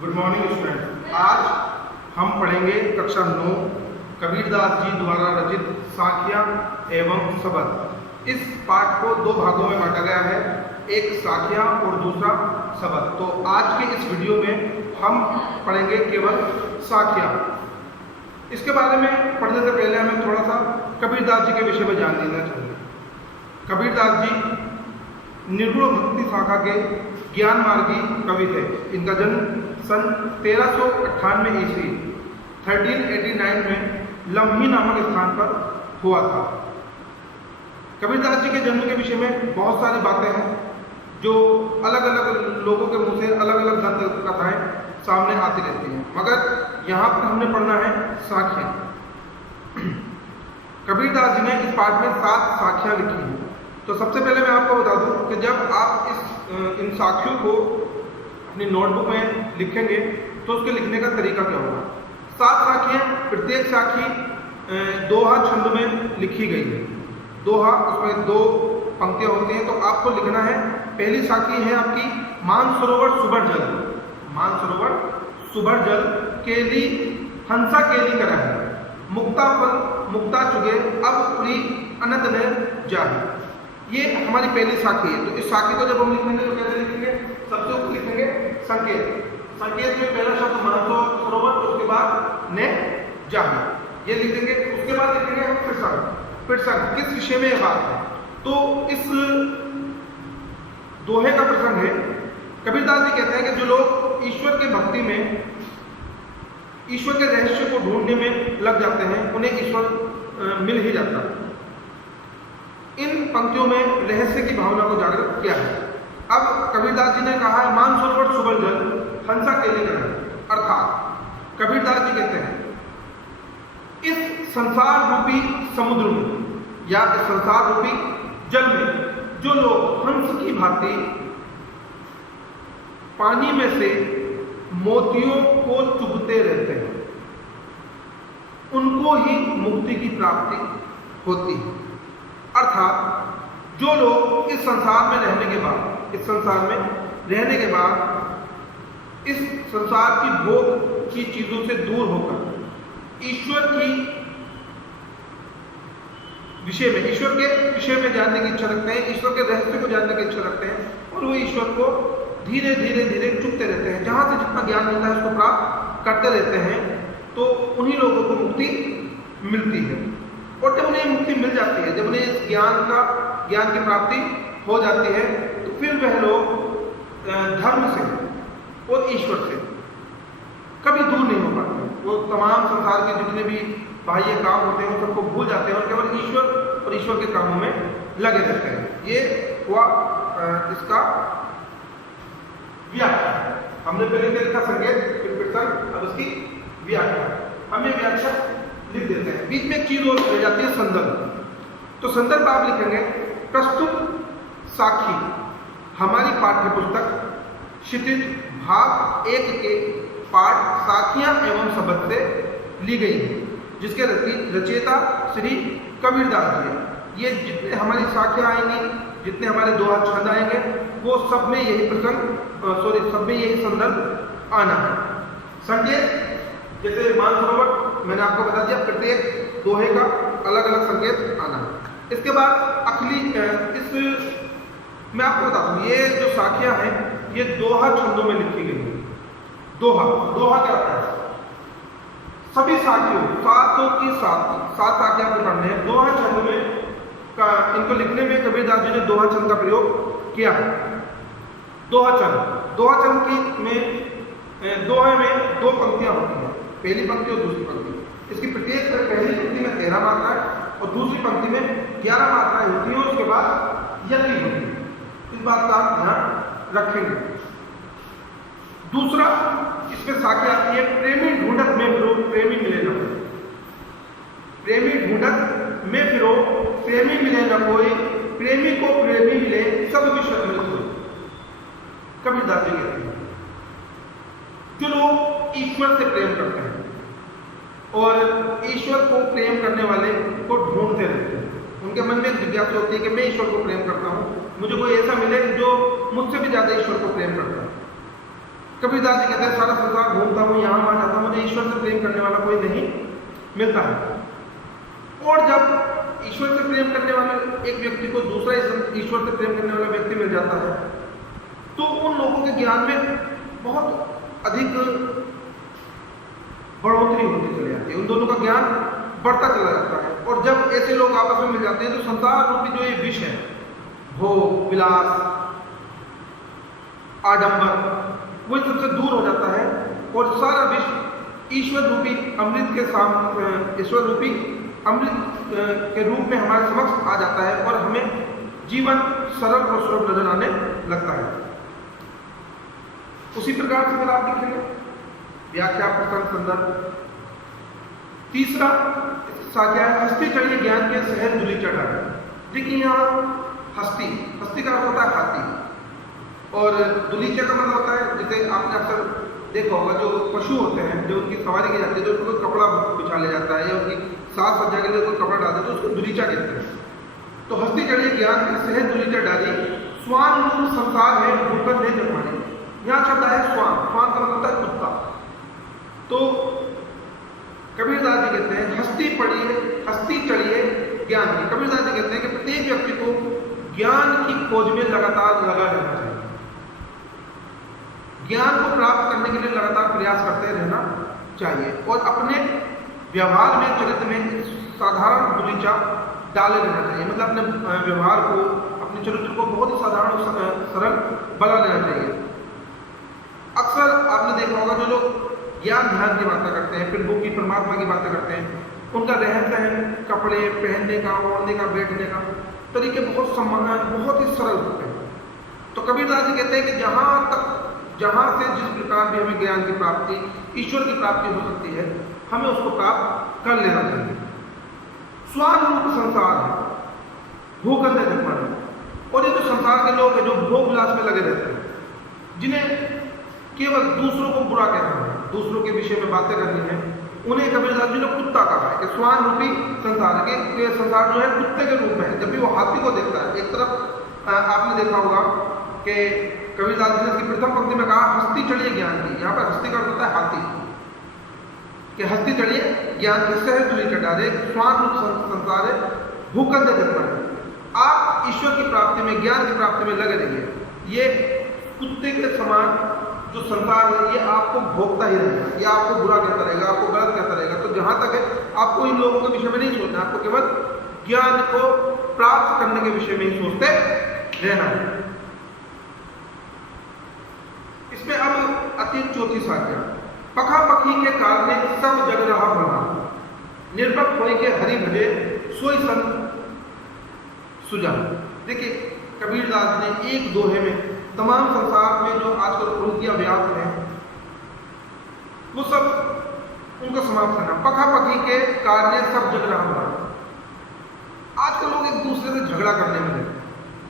Good morning student. आज हम पढ़ेंगे कक्षा 9 कबीरदास जी द्वारा रचित साखियाँ एवं शबद। इस पाठ को दो भागों में बांटा गया है, एक साखियाँ और दूसरा शबद। तो आज के इस वीडियो में हम पढ़ेंगे केवल साखियाँ। इसके बारे में पढ़ने से पहले हमें थोड़ा सा कबीरदास जी के विषय में जान लेना चाहिए। कबीरदास जी निर्गुण भक्ति शाखा के ज्ञान मार्गी कवि थे। इनका जन्म सन 1398 ईस्वी 1389 में लम्ही नामक स्थान पर हुआ था। कबीरदास जी के जन्म के विषय में बहुत सारी बातें हैं जो अलग अलग लोगों के मुंह से अलग अलग दंत कथाएं सामने आती रहती हैं, मगर यहाँ पर हमने पढ़ना है साखियाँ। कबीरदास जी ने इस पाठ में 7 साखियाँ लिखी हैं। तो सबसे पहले मैं आपको बता दूं कि जब आप इन साखियों को अपनी नोटबुक में लिखेंगे तो उसके लिखने का तरीका क्या होगा। 7 साखियाँ, प्रत्येक साखी दोहा छंद में लिखी गई है। दोहा, उसमें 2 पंक्तियाँ होती हैं। तो आपको लिखना है, पहली साखी है आपकी मानसरोवर सुबर जल। मानसरोवर सुबर जल केली हंसा केली करा है, मुक्ता फल मुक्ता चुगे अब पूरी अनंत ने जाए। ये हमारी पहली साखी है। तो इस साखी को जब हम लिखेंगे तो कैसे लिखेंगे? सबसे ऊपर लिखेंगे संकेत। संकेत में पहला शब्द मानसरोवर, उसके बाद ने जाए, ये लिखेंगे। उसके बाद लिखेंगे हम प्रसंग। प्रसंग किस विषय में ये बात है? तो इस दोहे का प्रसंग है। कबीरदास जी कहते हैं कि जो लोग ईश्वर के भक्ति में, ईश्वर के रहस्य को ढूंढने में लग जाते हैं, उन्हें ईश्वर मिल ही जाता है। इन पंक्तियों में रहस्य की भावना को जागृत किया है। अब कबीरदास जी ने कहा है मानसरोवर सुबर जल हंसा केली करा, अर्थात कबीरदास जी कहते हैं इस संसार रूपी समुद्र में या इस संसार रूपी जल में जो लोग हंस की भांति पानी में से मोतियों को चुगते रहते हैं, उनको ही मुक्ति की प्राप्ति होती है। अर्थात जो लोग इस संसार में रहने के बाद, इस संसार में रहने के बाद इस संसार की भोग की चीजों से दूर होकर ईश्वर की विषय में, ईश्वर के विषय में जानने की इच्छा रखते हैं, ईश्वर के रहस्य को जानने की इच्छा रखते हैं, और वो ईश्वर को धीरे धीरे धीरे चुकते रहते हैं। जहां से जितना ज्ञान मिलता है उसको प्राप्त करते रहते हैं, तो उन्हीं लोगों को मुक्ति मिलती है। और जब उन्हें मुक्ति मिल जाती है, जब उन्हें इस ज्ञान की प्राप्ति हो जाती है, तो फिर वह लोग धर्म से और ईश्वर से कभी दूर नहीं हो पाते। वो तमाम संसार के जितने भी बाह्य काम होते हैं वो सबको भूल जाते हैं और केवल ईश्वर और ईश्वर के कामों में लगे रहते हैं। ये हुआ इसका व्याख्या। हमने पहले क्या लिखा? संकेत, फिर प्रसंग, अब इसकी व्याख्या। हम ये व्याख्या लिख देते हैं। बीच में एक चीज और रह जाती है, संदर्भ। तो संदर्भ आप लिखेंगे प्रस्तुत साखी हमारी पाठ्य पुस्तक क्षितिज भाग 1 के पाठ साखियां एवं शबद से ली गई है, जिसके रचयिता श्री कबीरदास जी हैं। ये जितने हमारी साखियां आएंगी, जितने हमारे दोहा छंद आएंगे, वो सब में यही प्रसंग सब में यही संदर्भ आना है। संकेत जैसे मानसरोवर मैंने आपको बता दिया, प्रत्येक दोहे का अलग अलग संकेत आना है। इसके बाद अखिली इस मैं आपको बता दूं, ये जो साखियां हैं ये दोहा छंदों में लिखी गई है। दोहा क्या होता है? सभी साखियों, 7 की 7 साखियां आपको पढ़ने हैं। दोहा छंद में इनको लिखने में कबीरदास जी ने दोहा छंद का प्रयोग किया है। दोहा छंद की में दोहे में 2 पंक्तियां होती हैं, पहली पंक्ति और दूसरी पंक्ति। इसकी प्रत्येक पहली पंक्ति में 13 मात्राएं और दूसरी पंक्ति में 11 मात्राएं होती हैं। उसके बाद यति होती है। इस बात का आप ध्यान रखेंगे। दूसरा, इसमें साखी आती है प्रेमी ढूंढत में फिरो प्रेमी मिले न कोई। प्रेमी ढूंढत में फिरो प्रेमी मिले न कोई, प्रेमी को प्रेमी मिले सब विश्व में कोई। कबीरदास जी कहते हैं जो लोग ईश्वर से प्रेम करते हैं और ईश्वर को प्रेम करने वाले को ढूंढते रहते हैं, उनके मन में जिज्ञासा होती है कि मैं ईश्वर को प्रेम करता हूँ, मुझे कोई ऐसा मिले जो मुझसे भी ज्यादा ईश्वर को प्रेम करता है। कबीरदास जी कहते हैं सारा संसार घूमता हूँ, यहाँ वहाँ जाता हूँ, मुझे ईश्वर से प्रेम करने वाला कोई नहीं मिलता है। और जब ईश्वर से प्रेम करने वाले एक व्यक्ति को दूसरा ईश्वर से प्रेम करने वाला व्यक्ति मिल जाता है तो उन लोगों के ज्ञान में बहुत अधिक बढ़ोतरी होती चली जाती है, उन दोनों का ज्ञान बढ़ता चला जाता है। और जब ऐसे लोग आपस में मिल जाते हैं तो संसार रूपी जो ये विष है, भोग विलास आडंबर, वो सबसे दूर हो जाता है और सारा विष ईश्वर रूपी अमृत के सामने, ईश्वर रूपी अमृत के रूप में हमारे समक्ष आ जाता है और हमें जीवन सरल और सुलभ नजर आने लगता है। उसी प्रकार से फिर आप देखेंगे व्याख्या प्रसंग संदर्भ। तीसरा क्या है, हस्ती चढ़िए ज्ञान के सहज धूलि चढ़ा। देखिए यहाँ हस्ती का अर्थ होता है हाथी और दुलीचा का मतलब होता है, जैसे आपने अक्सर देखा होगा जो पशु होते हैं जो उनकी सवारी की जाती है, जो उनको कपड़ा बिछा ले जाता है या उनकी साज सज्जा के लिए कोई कपड़ा डालते हैं तो उसको दुलीचा कहते हैं। तो हस्ती चढ़िए ज्ञान के सहज दुलीचा डाली, स्वान रूप संसार है भूखन नहीं जमाने। यहाँ शब्द है स्वान, स्वान का मतलब होता है कुत्ता। तो कबीरदास जी कहते हैं हस्ती चढ़िए ज्ञान की। कबीरदास जी कहते हैं कि प्रत्येक व्यक्ति को ज्ञान की खोज में लगातार लगा रहना चाहिए, ज्ञान को प्राप्त करने के लिए लगातार प्रयास करते रहना चाहिए और अपने व्यवहार में चरित्र में साधारण दुलीचा डाले रहना चाहिए। मतलब अपने व्यवहार को, अपने चरित्र को बहुत ही साधारण और सरल बना लेना चाहिए। अक्सर आपने देखा होगा जो लोग ज्ञान ध्यान की बातें करते हैं, प्रभु की परमात्मा की बातें करते हैं, उनका रहन सहन, कपड़े पहनने का, ओढ़ने का, बैठने का तरीके बहुत ही सरल होते हैं। तो कबीरदास जी कहते हैं कि जहाँ से जिस प्रकार भी हमें ज्ञान की प्राप्ति, ईश्वर की प्राप्ति हो सकती है, हमें उसको प्राप्त कर लेना चाहिए। स्वान रूप संसार है भूखंड जन्म। और ये जो संसार के लोग हैं जो भोग विलास में लगे रहते हैं, जिन्हें केवल दूसरों को बुरा कहना है, दूसरों के विषय में बातें करनी है, उन्हें कबीरदास जी ने कुत्ता कहा है कि स्वान रूपी संसार के संसार जो है कुत्ते के रूप में है। जब भी वो हाथी को देखता है, एक तरफ आपने देखा होगा कि कबीरदास जी ने इसकी प्रथम पंक्ति में कहा हस्ती चढ़िए ज्ञान की। यहाँ पर हस्ती का अर्थ होता है हाथी, कि हस्ती चढ़िए ज्ञान की सहज धूलि चढ़ा दे, स्वान रूप संसार है भूखंड जन्म है। आप ईश्वर की प्राप्ति में, ज्ञान की प्राप्ति में लगे रहिए। ये कुत्ते के समान जो संसार है ये आपको भोगता ही रहेगा, ये आपको बुरा कहता रहेगा, आपको गलत कहता रहेगा। तो जहां तक है आपको इन लोगों के विषय में नहीं सोचना, आपको केवल ज्ञान को प्राप्त करने के विषय में ही सोचते रहना है। इसमें अब अति चौथी साध्या, पखा पखी के कारण सब जग रहा भला, निर्भक होई के हरि भजे सोई संत सुजा। देखिए कबीरदास ने एक दोहे में तमाम संसार में जो आजकल कुरीतियां व्याप्त हैं वो सब उनको समाप्त करना। पखा पखी के कारण सब जग रहा भला। आजकल लोग एक दूसरे से झगड़ा करने में लगते हैं,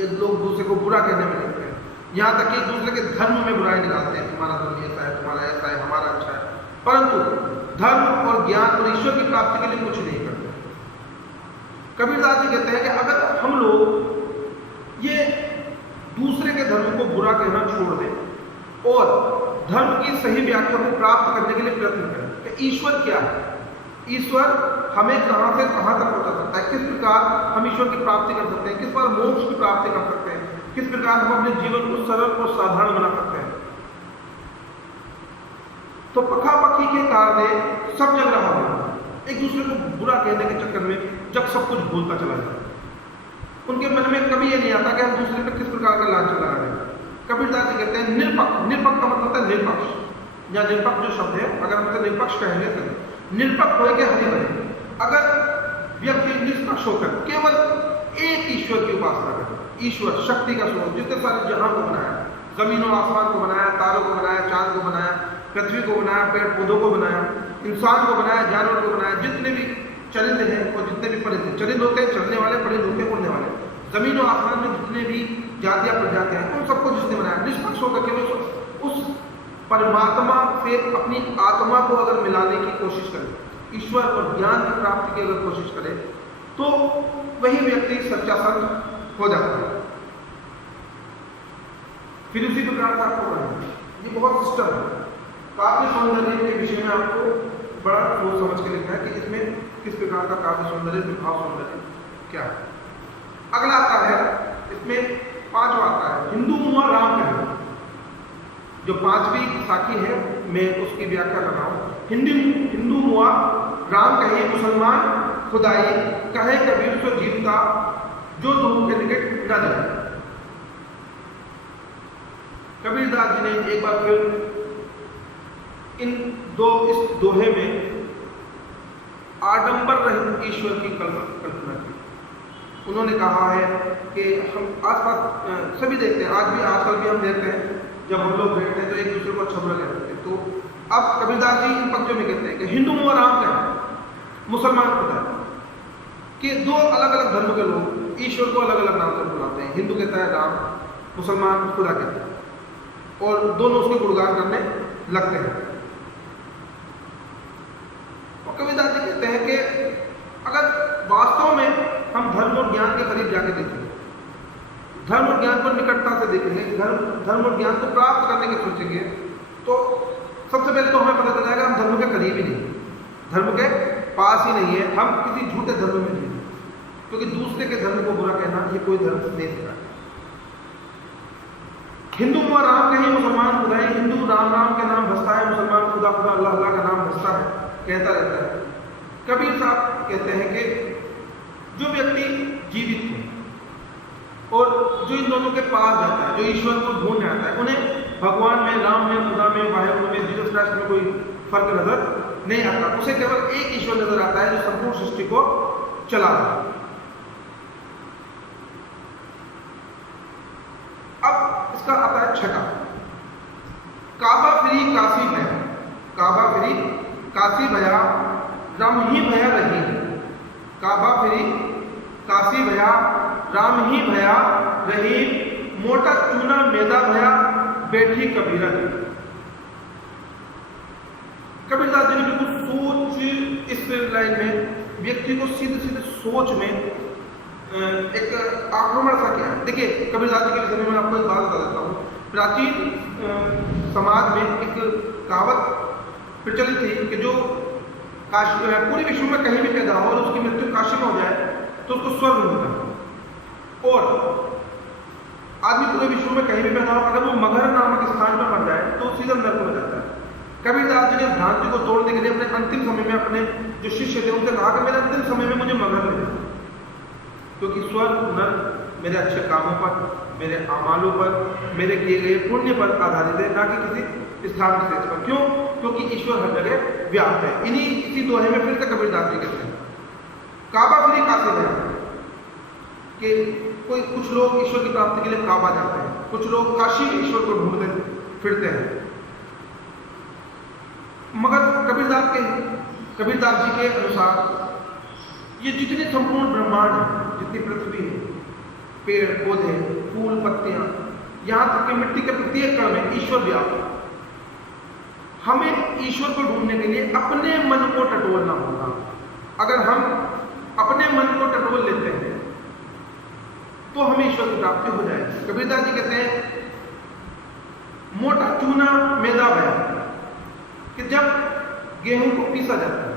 एक लोग दूसरे को बुरा कहने में लगते हैं, यहाँ तक कि एक दूसरे के धर्म में बुराई निकालते हैं, तुम्हारा धर्म ऐसा है, तुम्हारा ऐसा है, हमारा अच्छा है, परंतु धर्म और ज्ञान और ईश्वर की प्राप्ति के लिए कुछ नहीं करते। कबीरदास जी कहते हैं कि अगर हम लोग ये दूसरे के धर्म को बुरा कहना छोड़ दें और धर्म की सही व्याख्या को प्राप्त करने के लिए प्रयत्न करें कि ईश्वर क्या है, ईश्वर हमें कहाँ से कहाँ तक पहुँचा सकता है, किस प्रकार हम ईश्वर की प्राप्ति कर सकते हैं, किस प्रकार मोक्ष की प्राप्ति कर सकते हैं, किस प्रकार हम अपने जीवन को सरल और साधारण बना सकते हैं। तो पखा पखी के कारण सब जग रहा है, एक दूसरे को बुरा कहने के चक्कर में जब सब कुछ भूलता चला जाता है, उनके मन में कभी ये नहीं आता कि हम दूसरे पर किस प्रकार का लांछन लगा रहे हैं। कबीरदास जी कहते हैं निरपक्ष, निरपक्ष का मतलब होता है निरपक्ष, या निरपक्ष जो शब्द है अगर हम इसे निरपक्ष कहेंगे तो निरपक्ष होए के हरि भजे। अगर व्यक्ति निष्पक्ष होकर केवल एक ईश्वर की उपासना करे, ईश्वर शक्ति का स्रोत, जितने सारे जहां को बनाया, जमीन और आसमान को बनाया, तारों को बनाया, चांद को बनाया, पृथ्वी को बनाया, पेड़ पौधों को बनाया, इंसान को बनाया, जानवर को बनाया, जितने भी चलिंद हैं और जितने भी परिंद, चलिंद होते हैं चलने वाले, परिंद होते हैं उड़ने वाले, जमीन और आसमान में जितने भी जातियां प्रजातियां हैं उन सबको जिसने बनाया, निष्पक्ष होकर केवल उस परमात्मा से अपनी आत्मा को अगर मिलाने की कोशिश करे, ईश्वर और ज्ञान की प्राप्ति की अगर कोशिश करे, तो वही व्यक्ति सच्चा संत हो जाता है। फिर उसी प्रकार का आपको ये बहुत सिस्टम है। काव्य सौंदर्य के विषय में आपको बड़ा सोच समझ के लिखना है कि इसमें किस प्रकार का काव्य सौंदर्य, विभाव सौंदर्य क्या है। अगला आता है, इसमें पांचवा आता है हिंदू मुआ राम कहे। जो पांचवी साखी है मैं उसकी व्याख्या कर रहा हूँ। हिंदू मुआ राम कहे मुसलमान खुदाई, कहे कबीर तो जीवता जो दोनों के निकट न जाए। कबीरदास जी ने एक बार फिर इस दोहे में आडंबर रहित ईश्वर की कल्पना की। उन्होंने कहा है कि हम आसपास सभी देखते हैं, आज भी आजकल भी हम देखते हैं, जब हम लोग बैठते हैं तो एक दूसरे को अच्छा बुरा कहते हैं। तो अब कबीरदास जी इन पंक्तियों में कहते हैं कि हिंदू और राम क्या है, मुसलमान खुदा कि दो अलग अलग धर्म के लोग ईश्वर को अलग अलग नाम से बुलाते हैं। हिंदू कहता है राम, मुसलमान खुदा कहता है, और दोनों उसके गुणगान करने लगते हैं। और कबीरदास जी कहते हैं कि अगर वास्तव में हम धर्म और ज्ञान के करीब जाके देखेंगे, धर्म और ज्ञान को निकटता से देखेंगे, धर्म और ज्ञान को प्राप्त करने की सोचेंगे, तो सबसे पहले तो हमें पता चल जाएगा हम धर्म के करीब ही नहीं, धर्म के पास ही नहीं है, हम किसी झूठे धर्म में नहीं है। क्योंकि दूसरे के धर्म को बुरा कहना ये कोई धर्म नहीं सिखाता। हिंदू मुआ राम कहीं मुसलमान खुदा है। हिंदू राम राम के नाम हंसता है, मुसलमान खुदा खुदा अल्लाह अल्लाह का नाम हंसता है, कहता रहता है। कबीर साहब कहते हैं कि जो व्यक्ति जीवित है और जो इन दोनों के पास जाता है, जो ईश्वर को ढूंढ आता है, उन्हें भगवान में, राम में, खुदा में, वाहेगुरु में, जीसस क्राइस्ट में कोई फर्क नजर नहीं आता। उसे केवल एक ईश्वर नजर आता है जो संपूर्ण सृष्टि को चला रहा है। अब इसका आता है छठा, काबा फिरी काशी भया। काबा फिरी काशी भया राम ही भया रही। काबा फिरी काशी भया राम ही भया रही, मोटा चूना मैदा भया बैठी कबीरा की। कबीरदास जी ने बिल्कुल सोच, इस लाइन में व्यक्ति को सीधे सीधे सोच में एक आक्रमण सा किया। देखिए कबीरदास जी के विषय में मैं आपको एक बात बता देता हूँ। प्राचीन समाज में एक कहावत प्रचलित थी कि जो काशी पूरे विश्व में कहीं भी पैदा हो और उसकी मृत्यु काशी में हो जाए तो उसको स्वर्ग मिलता है। और आदमी पूरे विश्व में कहीं भी पैदा हो, अगर वो मगहर नामक स्थान पर मर जाए तो सीधा नरक में जाता है। कबीरदास जी ने भ्रांति को तोड़ने के लिए अपने अंतिम समय में अपने जो शिष्य थे उनसे कहा कि मेरे अंतिम समय में मुझे मगहर ले जाए, क्योंकि स्वर्ग नर्क मेरे अच्छे कामों पर, मेरे अमालों पर, मेरे किए गए पुण्य पर आधारित है, ना कि किसी स्थान विशेष पर। क्यों? क्योंकि ईश्वर हर जगह व्याप्त है। इसी दोहे में फिर से कबीरदास जी कहते हैं काबा फिरी काशी भया, कि कुछ लोग ईश्वर की प्राप्ति के लिए काबा जाते हैं, कुछ लोग काशी में ईश्वर को ढूंढते फिरते हैं। मगर कबीरदास जी के अनुसार ये जितने संपूर्ण ब्रह्मांड है, जितनी पृथ्वी है, पेड़ पौधे, फूल पत्तियां, यहां तक कि मिट्टी के प्रत्येक कण में ईश्वर व्याप्त है। हमें ईश्वर को ढूंढने के लिए अपने मन को टटोलना होगा। अगर हम अपने मन को टटोल लेते हैं तो हमें ईश्वर की प्राप्ति हो जाएगी। कबीरदास जी कहते हैं मोटा चूना मैदा भया, कि जब गेहूं को पीसा जाता है,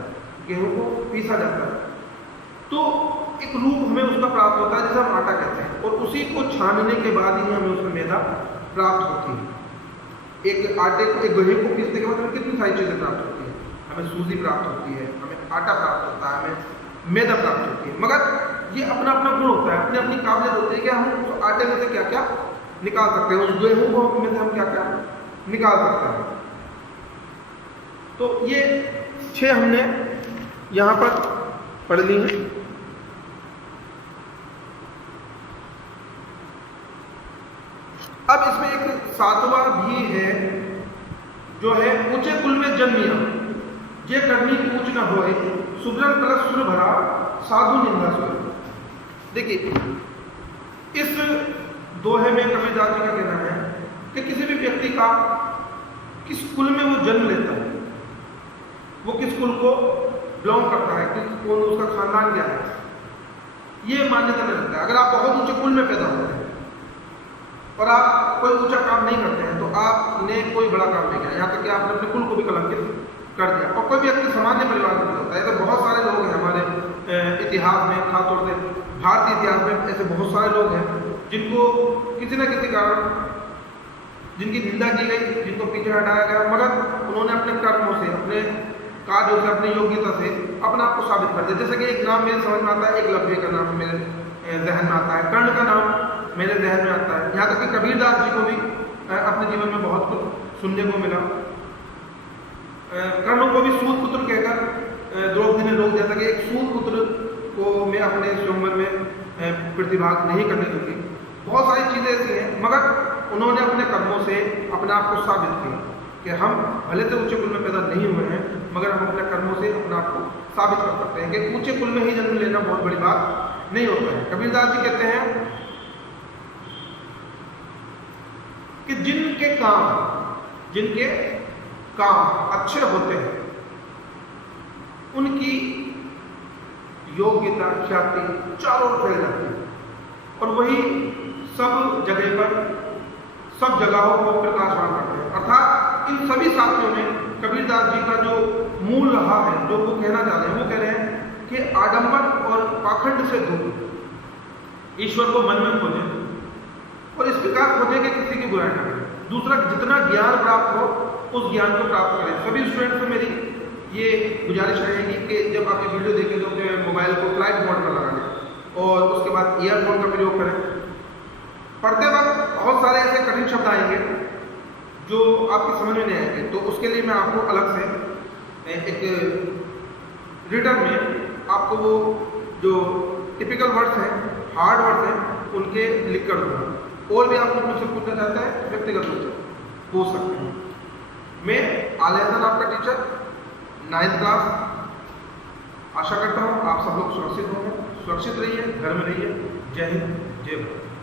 गेहूं को पीसा जाता है तो एक रूप हमें उसका प्राप्त होता है जिसे हम आटा कहते हैं, और उसी को छानने के बाद ही हमें उसमें मैदा प्राप्त होती है। एक आटे को, एक गेहूं को पीसने के बाद हमें कितनी सारी चीजें प्राप्त होती है। हमें सूजी प्राप्त होती है, हमें आटा प्राप्त होता है, हमें मैदा प्राप्त होती है। मगर ये अपना अपना गुण होता है, अपनी अपनी काबिलियत होती है कि हम उस आटे में से क्या क्या निकाल सकते हैं, उस गेहूं को में से हम क्या क्या निकाल सकते हैं। तो ये 6 हमने यहाँ पर पढ़ ली है। अब इसमें एक 7वां भी है, जो है ऊंचे कुल में जन्मिया जे करनी पूछ न होए, सुब्रन कलश सुर भरा साधु निंदा सुर। देखिए इस दोहे में कबीरदास जी का कहना है कि किसी भी व्यक्ति का किस कुल में वो जन्म लेता है, वो किस कुल को बिलोंग करता है, किस कौन उसका खानदान क्या है, ये मान्यता में रखता है। अगर आप बहुत ऊंचे कुल में पैदा होते हैं और आप कोई ऊंचा काम नहीं करते हैं तो आपने कोई बड़ा काम नहीं किया, यहाँ तक कि आपने अपने कुल को भी कलंकित कर दिया। और कोई व्यक्ति सामान्य परिवार में होता है, ऐसे बहुत सारे लोग हैं हमारे इतिहास में, खासतौर से भारतीय इतिहास में ऐसे बहुत सारे लोग हैं जिनको किसी न किसी कारण जिनकी निंदा की गई, जिनको पीछे हटाया गया, मगर उन्होंने अपने कर्मों से, अपने कार्यों से, अपनी योग्यता से अपने आप को साबित कर दिया। जैसे कि एक नाम मेरे समझ में आता है, एकलव्य का नाम मेरे जहन में आता है, कर्ण का नाम मेरे जहन में आता है। यहाँ तक कि कबीरदास जी को भी अपने जीवन में बहुत कुछ सुनने को मिला। कर्ण को भी सूत पुत्र कहकर द्रौपदी ने रोक दिया था कि एक सूत पुत्र को मैं अपने स्वयंवर में प्रतिभाग नहीं करने दूंगी। बहुत सारी चीज़ें ऐसी हैं, मगर उन्होंने अपने कर्मों से अपने आप को साबित किया कि हम भले से ऊंचे कुल में पैदा नहीं हुए हैं, मगर हम अपने कर्मों से अपने आप को साबित कर सकते हैं कि ऊंचे कुल में ही जन्म लेना बहुत बड़ी बात नहीं होता है। कबीरदास जी कहते हैं कि जिनके काम अच्छे होते हैं उनकी योग्यता, ख्याति चारों ओर फैल जाती है और वही सब जगह पर, सब जगहों को प्रकाशमान करते हैं। अर्थात इन सभी साथियों में कबीरदास जी का जो मूल रहा है, जो वो कहना चाह रहे हैं, वो कह रहे हैं कि आडंबर और पाखंड से दूर ईश्वर को मन में खोजें और इस प्रकार खोजें कि किसी की बुराई न करें। दूसरा, जितना ज्ञान प्राप्त हो उस ज्ञान को प्राप्त करें। सभी स्टूडेंट्स से मेरी ये गुजारिश रहेगी कि जब आप ये वीडियो देखें तो अपने मोबाइल को फ्लाइट मोड पर लगा लें और उसके बाद ईयरफोन का प्रयोग करें। पढ़ते वक्त बहुत सारे ऐसे कठिन शब्द आएंगे जो आपकी समझ में नहीं आएंगे, तो उसके लिए मैं आपको अलग से एक रिटर्न में आपको वो जो टिपिकल वर्ड्स हैं, हार्ड वर्ड्स हैं, उनके लिख कर दूँगा। और भी आप लोग मुझसे पूछना चाहते हैं व्यक्तिगत रूप से पूछ सकते हैं। मैं आले हसन आपका टीचर 9th क्लास, आशा करता हूँ आप सब लोग सुरक्षित होंगे। सुरक्षित रहिए, घर में रहिए। जय हिंद, जय भारत।